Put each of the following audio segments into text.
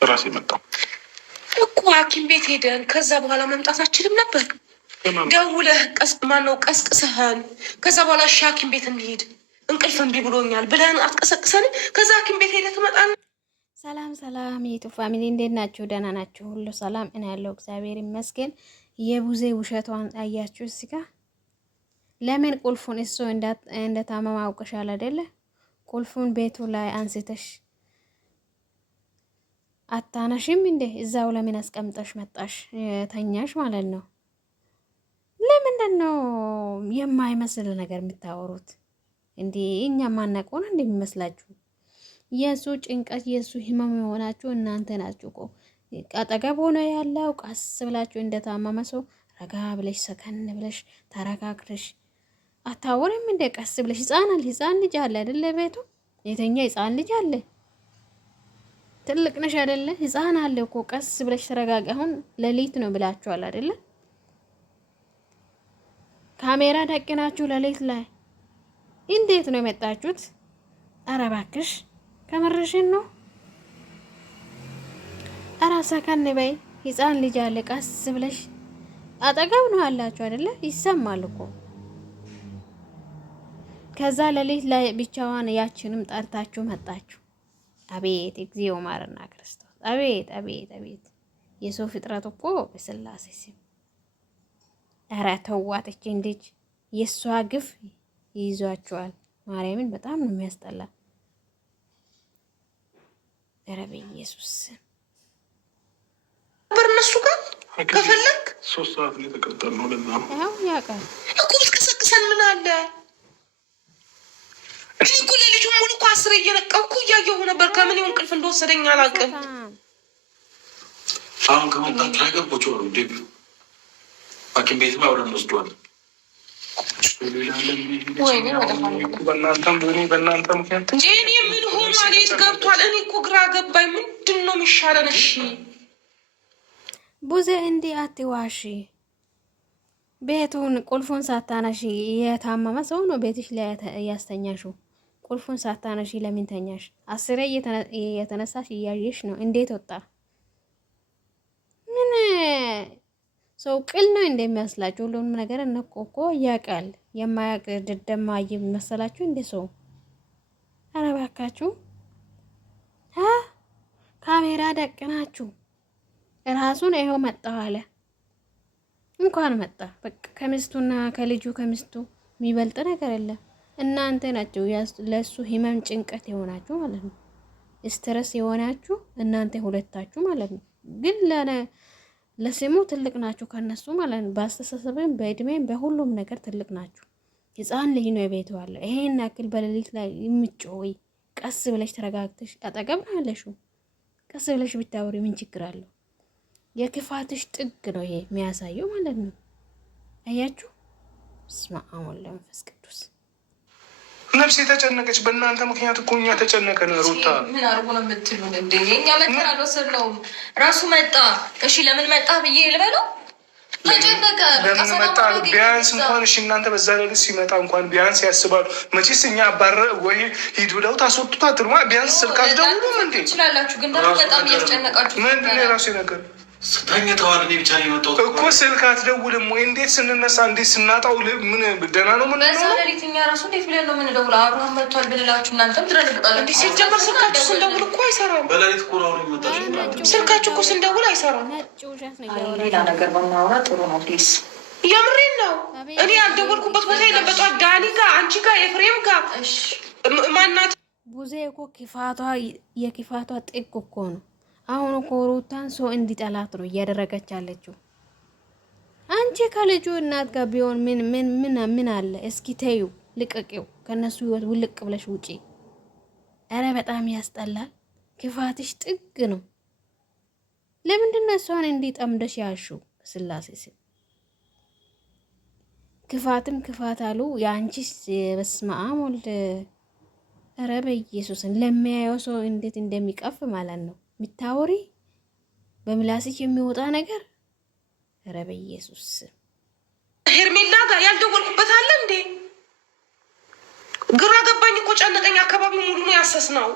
ራሴ መጣሁ እኮ ሐኪም ቤት ሄደን ከዛ በኋላ መምጣት አችልም ነበር። ደውለህ ማነው ቀስቅሰህን ከዛ በኋላ እሺ ሐኪም ቤት እንሂድ እንቅልፍ እምቢ ብሎኛል ብለን አትቀሰቅሰንም? ከዛ ሐኪም ቤት ሄደህ ትመጣለህ። ሰላም ሰላም የዩቱብ ፋሚሊ እንዴት ናችሁ? ደህና ናችሁ? ሁሉ ሰላም እኔ ያለው እግዚአብሔር ይመስገን። የቡዜ ውሸቷን አያችሁ እዚህ ጋር። ለምን ቁልፉን እሱ እንደታመመ አውቀሻል አይደለ? ቁልፉን ቤቱ ላይ አንስተሽ አታነሽም እንዴ? እዛው ለምን አስቀምጠሽ መጣሽ? ተኛሽ ማለት ነው። ለምንድን ነው የማይመስል ነገር የምታወሩት? እንዴ እኛ ማናውቀው ነው እንደሚመስላችሁ? የሱ ጭንቀት የሱ ህመም የሆናችሁ እናንተ ናችሁ እኮ። አጠገብ ሆነ ያለው ቀስ ብላችሁ እንደታመመ ሰው ረጋ ብለሽ ሰከን ብለሽ ተረጋግተሽ አታወሪም እንደ ቀስ ብለሽ። ህፃን ልጅ አለ አይደለ? ቤቱ የተኛ ህፃን ልጅ አለ። ትልቅ ነሽ አይደለ? ህፃን አለ እኮ። ቀስ ብለሽ ተረጋጋ። አሁን ሌሊት ነው ብላችኋል አይደለ? ካሜራ ደቅናችሁ ሌሊት ላይ እንዴት ነው የመጣችሁት? ኧረ እባክሽ ከመረሽን ነው። ኧረ ሰከን በይ። ህፃን ልጅ አለ። ቀስ ብለሽ አጠገብ ነው ያላችሁ አይደለ? ይሰማል እኮ። ከዛ ሌሊት ላይ ብቻዋን ያችንም ጠርታችሁ መጣችሁ። አቤት እግዚኦ ማረና ክርስቶስ! አቤት አቤት አቤት! የሰው ፍጥረት እኮ በስላሴ ስም። ኧረ ተዋት እቺን ልጅ። የሷ ግፍ ይይዟቸዋል። ማርያምን በጣም ነው የሚያስጠላ። ኧረ በኢየሱስ ነበር እነሱ ጋር ከፈለክ 3 ሰዓት ነው የተቀጠርነው። ለዛ ነው ያው ያውቃል እኮ ብትቀሰቅሰን ምን አለ? እኔ እኮ ለልጁ ሙሉ እኮ 10 እየነቃሁ እኮ እያየሁ ነበር። ከምን ይሁን እንቅልፍ እንደወሰደኝ አላውቅም። አሁን ከመጣችሁ አይገባችሁ ነው እንዴ? ሐኪም ቤትም አብረን ወስዷል። በእናንተም ምክንያት እንጂ እኔ ምን ሆኗል? የት ገብቷል? እኔ እኮ ግራ ገባኝ። ምንድን ነው የሚሻለን? እሺ ቡዜ እንዲህ አትዋሺ። ቤቱን ቁልፉን ሳታነሺ የታመመ ሰው ነው ቤትሽ ላይ ያስተኛሽው። ቁልፉን ሳታነሺ ለምን ተኛሽ? 10 የተነሳሽ እያየሽ ነው። እንዴት ወጣ? ምን ሰው ቅል ነው እንደሚያስላችሁ? ሁሉንም ነገር እነቆቆ ያውቃል። የማያውቅ ድደማ መሰላችሁ እንዴ ሰው? ኧረ እባካችሁ ካሜራ ደቅናችሁ ራሱን ይኸው መጣ አለ። እንኳን መጣ። በቃ ከሚስቱና ከልጁ ከሚስቱ የሚበልጥ ነገር የለም። እናንተ ናችሁ ለሱ ህመም ጭንቀት የሆናችሁ ማለት ነው። ስትረስ የሆናችሁ እናንተ ሁለታችሁ ማለት ነው። ግን ለስሙ ትልቅ ናችሁ ከነሱ ማለት ነው። በአስተሳሰብም በእድሜም በሁሉም ነገር ትልቅ ናችሁ። ህፃን ልጅ ነው የቤቱ አለ። ይሄን ያክል በሌሊት ላይ የምትጮይ ቀስ ብለሽ ተረጋግተሽ አጠገብ ነው ያለሽው። ቀስ ብለሽ ብታወሪ ምን ችግር አለው? የክፋትሽ ጥግ ነው ይሄ የሚያሳየው ማለት ነው። አያችሁ? በስመ አብ ወወልድ ወመንፈስ ቅዱስ። ነፍሴ ተጨነቀች በእናንተ ምክንያት እኮ እኛ ተጨነቀን። ሩታ ምን አርጎ ነው የምትሉን እንዴ? እኛ መጣን አልወሰድነውም። ራሱ መጣ። እሺ ለምን መጣ ብዬ ልበለው? ተጨነቀ። ለምን መጣ? ቢያንስ እንኳን እሺ እናንተ በዛ ሌሊት ሲመጣ እንኳን ቢያንስ ያስባሉ። መቼስ እኛ አባረ ወይ ሂድ ብለው ታስወጡት ነው። ቢያንስ ስልክ አትደውሉም እንዴ? ትችላላችሁ፣ ግን ደግሞ በጣም እያስጨነቃችሁ ምንድን ነው የራሱ ነገር ተኝተዋል። እኔ ብቻ ነው የመጣሁት እኮ። ስልክ አትደውልም ወይ? እንዴት ስንነሳ እንዴት ስናጣው ምን ደህና ነው? ምን ነው ሌሊት እኛ ራሱ እንዴት ብለን ነው የምንደውለው? አብርሃም መጥቷል ብንላችሁ እናንተም ትደነግጣላችሁ። እንዴ ሲጀመር ስልካችሁ ስንደውል እኮ አይሰራም። በሌሊት እኮ ነው የመጣችው። ስልካችሁ እኮ ስንደውል አይሰራም። ሌላ ነገር በማውራ ጥሩ ነው ፕሊዝ። የምሬን ነው። እኔ ያልደወልኩበት ቦታ የለበጧ ዳኒ ጋር፣ አንቺ ጋር፣ ኤፍሬም ጋር ማናት? ቡዜ እኮ የክፋቷ ጥግ እኮ ነው። አሁን እኮ ሩታን ሰው እንዲጠላት ነው እያደረገች ያለችው። አንቺ ከልጁ እናት ጋር ቢሆን ምን አለ? እስኪ ተዩ፣ ልቀቂው፣ ከነሱ ህይወት ውልቅ ብለሽ ውጪ። ኧረ በጣም ያስጠላል። ክፋትሽ ጥግ ነው። ለምንድን ነው እሷን እንዲጠምደሽ ያሹ? ስላሴ ስም ክፋትም ክፋት አሉ። የአንቺስ በስመ አብ ወልድ። ኧረ በኢየሱስን ለሚያየው ሰው እንዴት እንደሚቀፍ ማለት ነው ሚታወሪ በምላስሽ የሚወጣ ነገር። ኧረ በኢየሱስ ሄርሜላ ጋር ያልደወልኩበት አለ እንዴ? ግራ ገባኝ እኮ ጨነቀኝ። አካባቢ ሙሉ ነው ያሰስነው።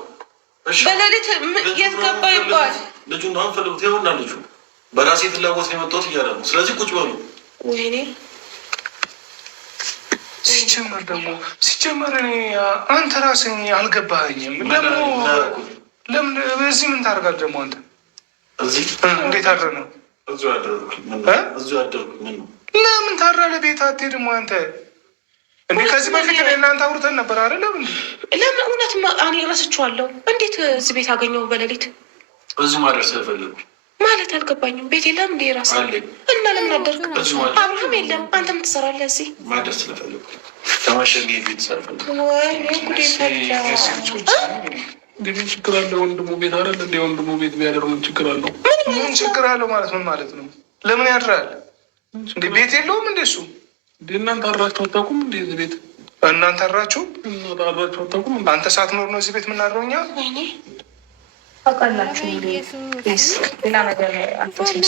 በሌሊት የት ገባ ይባል? ልጁ ነው አንፈልጉት። ይኸውና ልጁ በራሴ ፍላጎት ነው የመጣሁት እያለ ነው። ስለዚህ ቁጭ በሉ። ወይኔ ሲጀመር እኔ አንተ ራስህ አልገባኸኝም። ደግሞ ለምን በዚህ ምን ታደርጋለህ? ደግሞ አንተ እዚህ እንዴት አድረህ ነው? እዚሁ አደረኩኝ። ምን ነው ለምን ታድራለህ? ቤት አትሄድም አንተ? እንዴ ከዚህ በፊት እናንተ አውርተን ነበር አይደለም? ለምን እውነት እኔ እረስቸዋለሁ። እንዴት እዚህ ቤት አገኘሁ በሌሊት? እዚሁ ማደር ስለፈለጉ ማለት አልገባኝም። ቤት የለም እንዴ ራስ እና ለምን አደርግ? አብርሃም የለም አንተ ምን ትሰራለህ እዚህ? ማደር ስለፈለጉ ተማሸኝ ቤት ስለፈለጉ ወይኔ ጉዴ ፈላ። ምን ችግር አለው? ወንድሙ ቤት አይደል እንዴ? ወንድሙ ቤት ቢያደር ምን ችግር አለው? ምን ችግር አለው ማለት ምን ማለት ነው? ለምን ያድራል እንዴ? ቤት የለውም እንዴ እሱ? እንዴ እናንተ አራችሁ አታውቁም እንዴ እዚህ ቤት? እናንተ አራችሁ አታውቁም? አንተ ሳትኖር ነው እዚህ ቤት የምናድረው እኛ? ወይኔ አቃላችሁ ሌላ ነገር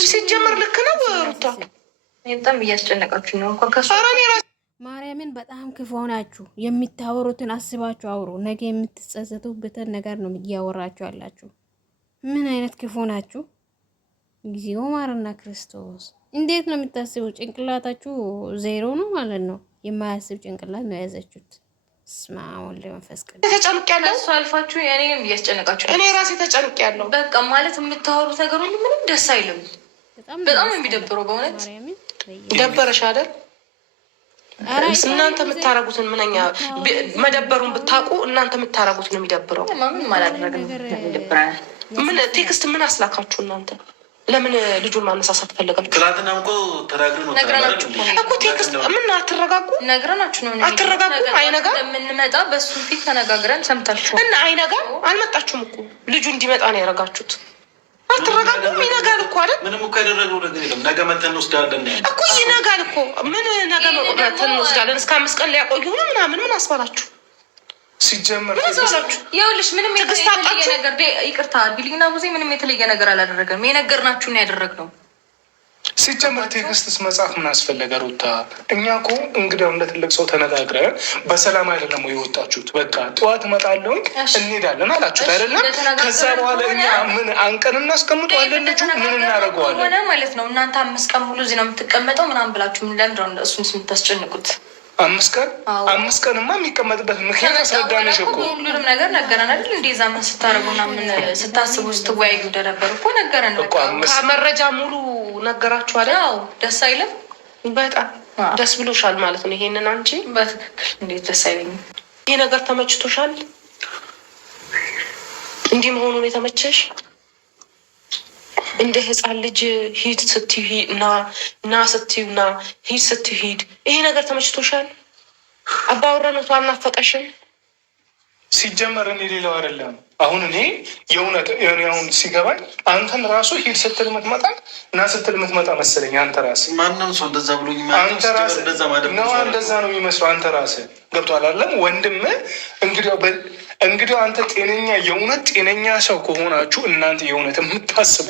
ሲጀመር ልክ ነው ሩታ። በጣም እያስጨነቃችሁ ነው እንኳን ከሱ ማርያምን በጣም ክፉ ናችሁ። የሚታወሩትን አስባችሁ አውሩ። ነገ የምትጸጸቱበትን ነገር ነው እያወራችሁ ያላችሁ። ምን አይነት ክፉ ናችሁ? ጊዜው ማርና ክርስቶስ እንዴት ነው የምታስቡ? ጭንቅላታችሁ ዜሮ ነው ማለት ነው። የማያስብ ጭንቅላት ነው የያዘችሁት። ስማ ወልደ መንፈስ ቅዱስ ተጨንቄያለሁ። እሱ አልፋችሁ እኔንም እያስጨነቃችሁ እኔ ራሴ ተጨንቄያለሁ። በቃ ማለት የምታወሩት ነገር ሁሉ ምንም ደስ አይልም። በጣም የሚደብረው በእውነት ደበረሽ አይደል? እናንተ የምታረጉትን ምንኛ መደበሩን ብታውቁ እናንተ የምታረጉት ነው የሚደብረው። ምን አላደረግንም። ምን ቴክስት ምን አስላካችሁ እናንተ? ለምን ልጁን ማነሳሳት ፈለጋችሁ? ትናንትና እኮ ተናግረን ነው እኮ ቴክስት ምን አትረጋጉ? ነግረናችሁ ነው አትረጋጉ። አይነጋ የምንመጣ በሱ ፊት ተነጋግረን ሰምታችሁ እና አይነጋ አልመጣችሁም እኮ ልጁ እንዲመጣ ነው ያደረጋችሁት። አትረጋጉም? ይነጋል እኮ አይደል? ምንም እኮ ያደረገው ነገር የለም። ነገ መተን እንወስዳለን እኮ ይነጋል እኮ ምን ነገ መተን እንወስዳለን። እስከ 5 ቀን ሊያቆዩ ነው ምናምን ምን አስባላችሁ? ሲጀመር ይኸውልሽ ምንም የተለየ ነገር ይቅርታ ቢልግና ጊዜ ምንም የተለየ ነገር አላደረገም። የነገርናችሁ ነው ያደረግነው። ሲጀመር ቴክስትስ መጽሐፍ ምን አስፈለገ ሩታ? እኛ እኮ እንግዲያው እንደ ትልቅ ሰው ተነጋግረን በሰላም አይደለም የወጣችሁት? በቃ ጠዋት እመጣለሁ እንሄዳለን አላችሁት አይደለም? ከዛ በኋላ እኛ ምን አንቀን እናስቀምጠዋለን? ልጁ ምን እናደርገዋለን ሆነ ማለት ነው። እናንተ 5 ቀን ሙሉ እዚህ ነው የምትቀመጠው ምናምን ብላችሁ ለምንድን ነው እሱን የምታስጨንቁት? 5 ቀንማ የሚቀመጥበት ምክንያት አስረዳንሽ እኮ። ሁሉንም ነገር ነገረን አይደል? እንደዛ ምን ስታረጉና ምን ስታስቡ ስትወያዩ እንደነበር እኮ ነገረን። ከመረጃ ሙሉ ነገራችሁ አይደል? አዎ። ደስ አይልም? በጣም ደስ ብሎሻል ማለት ነው። ይሄንን አንቺ በትክክል እንዴት ደስ አይለኝም? ይሄ ነገር ተመችቶሻል? እንዲህ መሆኑን የተመቸሽ? እንደ ህፃን ልጅ ሂድ ስትይ ና ስትይ ና ሂድ ስትይ ሂድ። ይሄ ነገር ተመችቶሻል? አባወራነቱ አልናፈቀሽም? ሲጀመር እኔ ሌላው አይደለም። አሁን እኔ የእውነት አሁን ሲገባኝ አንተን ራሱ ሂድ ስትል የምትመጣ ና ስትል የምትመጣ መሰለኝ። አንተ ራስህ ማንም ሰው እንደዛ ብሎኝ አንተ ራስህ ነው እንደዛ ነው የሚመስለው። አንተ ራስህ ገብቶሃል አይደለም? ወንድም እንግዲህ አንተ ጤነኛ የእውነት ጤነኛ ሰው ከሆናችሁ እናንተ የእውነት የምታስቡ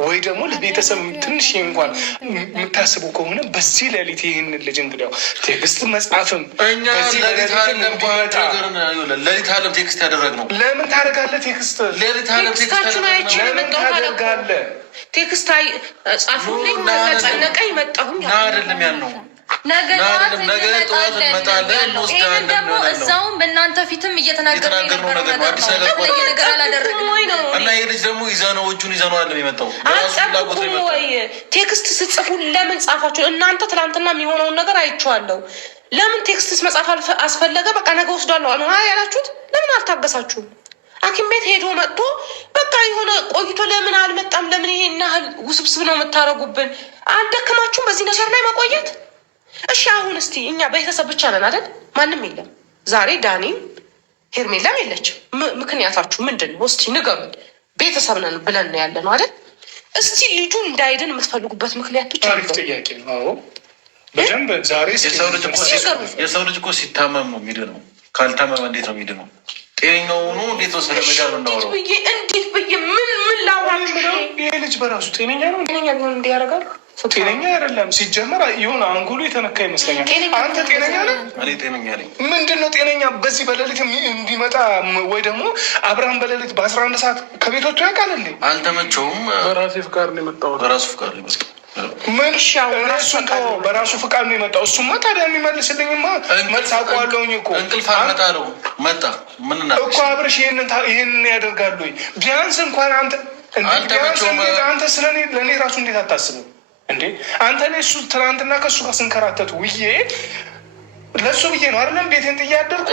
ወይ ደግሞ ለቤተሰብ ትንሽ እንኳን የምታስቡ ከሆነ በዚህ ሌሊት ይህን ልጅ እንግዲያው ቴክስት መጻፍም ሌሊት አለም ቴክስት ያደረግነው ለምን ታደርጋለህ? ቴክስት ሌሊት አለም ለምን ታደርጋለህ? ቴክስት ጻፉልኝ ጨነቀኝ መጣሁኝ አይደለም ያልነው። ነገ ጠዋት እንመጣለን ይህን ደግሞ እዛውም በእናንተ ፊትም እየተናገርን ነገር አላደረግም እና ይህ ልጅ ደግሞ እጁን ይዘነው አለም የመጣው አልጠብኩም ወይ? ቴክስት ስጽፉ ለምን ጻፋችሁ? እናንተ ትናንትና የሚሆነውን ነገር አይቼዋለሁ። ለምን ቴክስትስ መጻፍ አስፈለገ? በቃ ነገ ወስዳለሁ ያላችሁት ለምን አልታገሳችሁም? ሐኪም ቤት ሄዶ መጥቶ በቃ የሆነ ቆይቶ ለምን አልመጣም? ለምን ይሄን ያህል ውስብስብ ነው የምታደርጉብን? አልደከማችሁም በዚህ ነገር ላይ መቆየት? እሺ አሁን እስቲ እኛ ቤተሰብ ብቻ ነን አይደል? ማንም የለም። ዛሬ ዳኒም ሄርሜላም የለችም። ምክንያታችሁ ምንድን ነው? እስቲ ንገሩኝ። ቤተሰብ ነን ብለን ነው ያለ ነው አይደል? እስቲ ልጁ እንዳይድን የምትፈልጉበት ምክንያት ብቻ አሪፍ ጥያቄ ነው። በደንብ ዛሬ የሰው ልጅ እኮ ሲታመም ነው የሚድነው። ካልታመመ እንዴት ነው የሚድነው? ጤነኛው ሆኖ እንዴት ነው ስለመዳን እናወራው? እንዴት ብዬ ምን ላውራችሁ የምለው ይሄ ልጅ በራሱ ጤነኛ ነው? ጤነኛ ቢሆን እንዲህ ያደርጋል? ጤነኛ አይደለም። ሲጀመር የሆነ አንጎሉ የተነካ ይመስለኛል። አንተ ጤነኛ ነህ? እኔ ጤነኛ ነኝ። ምንድን ነው ጤነኛ? በዚህ በሌሊት እንዲመጣ ወይ ደግሞ አብርሃም በሌሊት በ11 ሰዓት ከቤት ወጥቶ ያውቃል እንዴ? አልተመቸውም። በራሴ ፍቃድ ነው የመጣሁት። በራሱ ፍቃድ ነው ይመስል ምን በራሱ ፍቃድ ነው የመጣው። እሱማ ታዲያ የሚመልስልኝማ መልስ አውቀዋለሁኝ እኮ። እንቅልፍ አልመጣ ነው መጣ። ምን እኮ አብርሽ ይሄንን ያደርጋሉ? ቢያንስ እንኳን አንተ አንተ ስለኔ ለእኔ ራሱ እንዴት አታስብም እንዴ? አንተ ላይ እሱ ትናንትና ከእሱ ጋር ስንከራተቱ ውዬ ለእሱ ብዬ ነው አይደለም ቤቴን ጥዬ ያደርኩት።